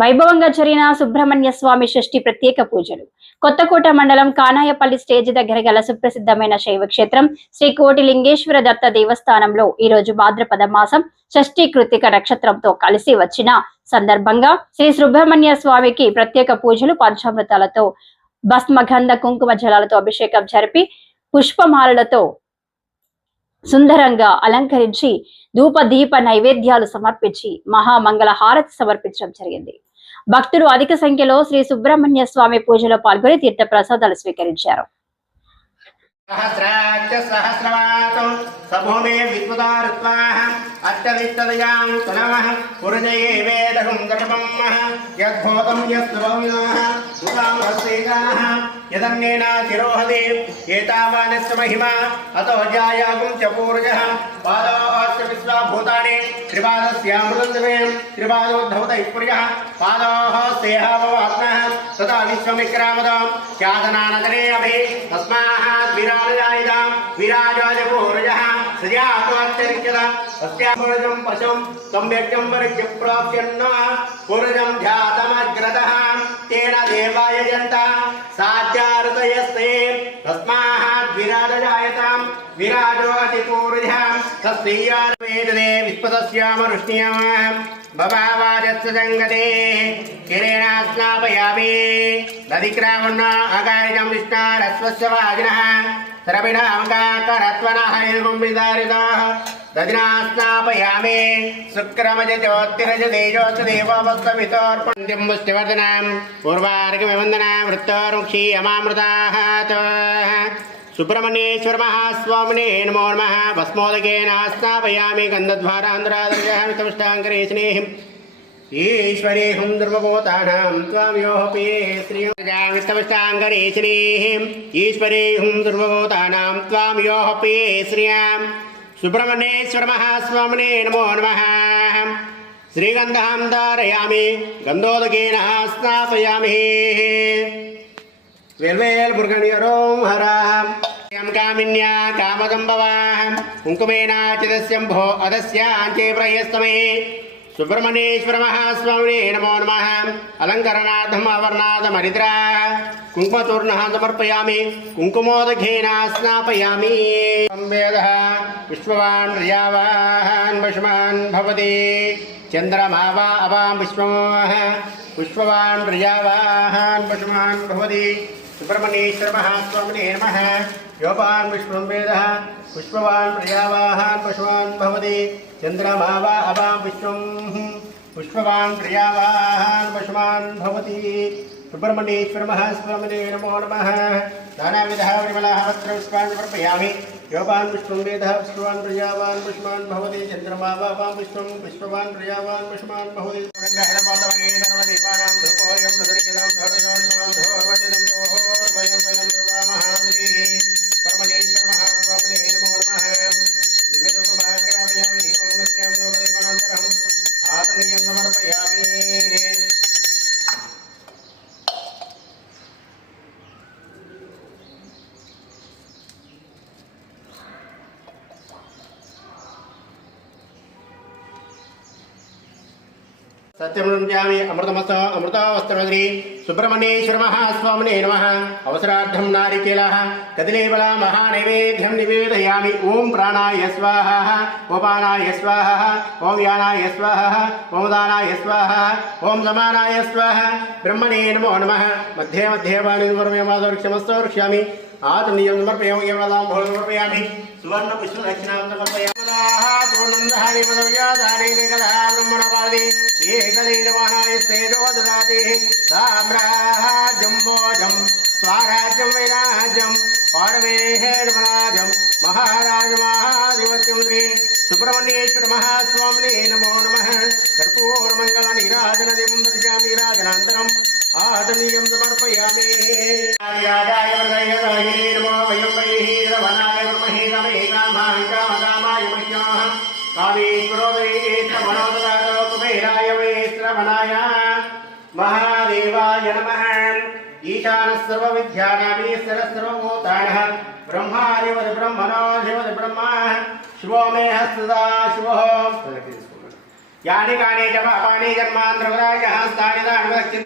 వైభవంగా జరిగిన సుబ్రహ్మణ్య స్వామి షష్ఠి ప్రత్యేక పూజలు. కొత్తకోట మండలం కానాయపల్లి స్టేజ్ దగ్గర గల సుప్రసిద్ధమైన శైవక్షేత్రం శ్రీ కోటిలింగేశ్వర దత్త దేవస్థానంలో ఈ రోజు భాద్రపద మాసం షష్ఠి కృతిక నక్షత్రంతో కలిసి వచ్చిన సందర్భంగా శ్రీ సుబ్రహ్మణ్య స్వామికి ప్రత్యేక పూజలు పంచామృతాలతో భస్మగంధ కుంకుమ జలాలతో అభిషేకం జరిపి పుష్పమాలలతో సుందరంగా అలంకరించి ధూప దీప నైవేద్యాలు సమర్పించి మహామంగళ హారతి సమర్పించడం జరిగింది. భక్తులు అధిక సంఖ్యలో శ్రీ సుబ్రహ్మణ్య స్వామి పూజలో పాల్గొని తీర్థ ప్రసాదాలు స్వీకరించారు. यदन्नेना चिरोहदे एतावानस्य महिमा अतो जायागुं च पूर्वजः पादोश्च विश्वभूतानि त्रिपादस्यामृतन्दवे त्रिपादोद्धवतैः पादोः सेहाववात्मः तथा विश्वमिक्रामदं चादनानगरे अभि तस्मात् विराजयायिदां विराजायपूर्वजः सजात्मत्यरिक्यत अस्यापूर्वजं पशुं सम्यक्तं परिज्ञप्राप्यन्न पूर्वजं ध्यातमग्रतः तेन देवाय जन्ता साध्यार्तयस्ते तस्मात् विराजयायतां विराजो अतिपूर्वजः तस्यैर्वेदे विस्पतस्यामरुष्ण्यं भवावाजस्य जङ्गते किरेण स्नापयामि दधिक्रावण्ण अकार्यं विष्णारस्वस्य वाजिनः सरविणामकाकरत्वनः एवंविदारिताः दधिना स्नापयामि शुक्रमजज्योतिरजतेजोश्च देववत्सवितोर्पण्यं मुष्टिवर्धनां पूर्वार्घ्यवन्दनां वृत्तोरुक्षी अमामृताः सुब्रह्मण्येश्वर महास्वामिने नमो नमः। भस्मोदकेन स्नापयामि गन्धद्वारान्ध्रादर्यः वितविष्टाङ्करेशनेहिम् ईश्वरे हुं दुर्वभूतानां त्वामयोऽपि श्रियवितविष्टाङ्करेशनेहिम् ईश्वरे हुं दुर्वभूतानां त्वामयोऽपि श्रियां सुब्रह्मण्येश्वर महास्वामिने नमो नमः। श्रीगन्धां धारयामि गन्धोदकेन स्नापयामि वेल्वेल मुरुगनियरों हरां यं कामिन्या कामदंबवां कुंकुमेनाचितस्यंभो अदस्याञ्चे प्रयस्तमे सुब्रह्मण्येश्वर महास्वामिने नमो नमः। अलङ्करणार्थम् आवर्णादमरिद्रा कुङ्कुमचूर्णः समर्पयामि कुङ्कुमोदकेन स्नापयामि। वेदः विश्ववान् प्रियावान् वशमान् भवति चन्द्रमा वा अवां विश्ववान् प्रियावान् वशमान् भवति। सुब्रह्मण्येश्वर महास्वामिने नमः। योपान् विश्वं वेदः पुष्पवान् प्रियावान् पशुवान् भवति चन्द्रमा वा अवां विश्वं पुष्पवान् प्रियावान् पशुवान् भवति। सुब्रह्मण्येश्वर महास्वामिने नमो नमः। नानाविधः विमलाः वस्त्रपुष्पाणि समर्पयामि। योपान् विश्वं वेदः पुष्पवान् प्रियावान् पशुवान् भवति चन्द्रमा वा अवां विश्वं पुष्पवान् प्रियावान् पशुवान् भवति। सत्यमृजामि अमृतमस्तु अमृतावस्त्रवद्री सुब्रह्मण्येश्वर महास्वामिने नमः। अवसरार्थं नारिकेलः कदलीफला महानैवेद्यं निवेदयामि। ओं प्राणाय स्वाहा उपानाय स्वाहा ओं व्यानाय स्वाहा ओं दानाय स्वाहा ओं समानाय स्वाहा ब्रह्मणे नमो नमः। मध्ये मध्ये वाणिर्वरमेवादर्क्षमस्तोर्क्ष्यामि आत्मनियं समर्पयामि एवं भोजनं समर्पयामि। सुवर्ण पुष्पदक्षिणां समर्पयामि। पूर्णं दहामि पदव्याधाने कदा ब्रह्मणपादे एकदैरवाणाय स्तेजो ददाति साम्राज्यं भोजं स्वाराज्यं वैराज्यं पारमेहेर्वराजं महाराज महाधिपत्यं श्री सुब्रह्मण्येश्वर महास्वामिने नमो नमः। कर्पूरमङ्गलनीराजनदीपं दर्शयामि राजनान्तरम् आदनीयं समर्पयामि। राजाय वरदाय नमो वयं वैः रवणाय ब्रह्महे रमे कामाय कामकामाय मह्यः कामेश्वरो मनोददातो कुबेराय वैश्रवणाय महादेवाय नमः। ईशानः सर्वविद्यानामीश्वरः सर्वभूतानः ब्रह्मादिवद् ब्रह्मणोऽधिपतिः ब्रह्मा शिवो मे हस्तदा शिवः यानि कानि च पापानि जन्मान्तरवराजः स्थानि दानवच्चिन्